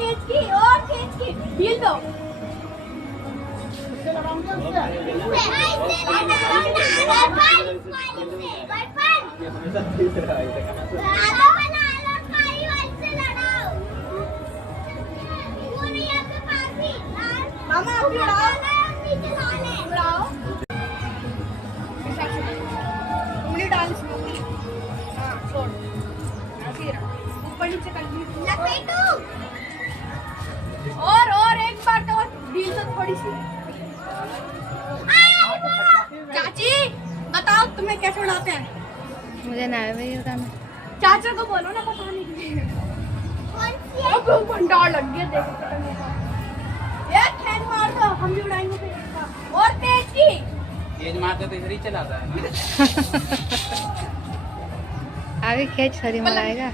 तेज की ढील दो। मामा आप उड़ाओ। उंगली डाल इसमें। हाँ छोड़। ऐसे रख। ऊपर नीचे कर ली। लपेटो। और एक बार तो ढील तो थोड़ी सी। चाची बताओ तुम्हें कैसे उड़ाते हैं? मुझे ना है भाई बताना। चाचा को बोलो ना बताने के लिए। अब भंडार लग गया देखो। ये खेल मार दो हम भी उड़ाएंगे फिर। और तेज की। तेज मारते तो इधर ही चलाता है। आगे खेच सरी मलाएगा।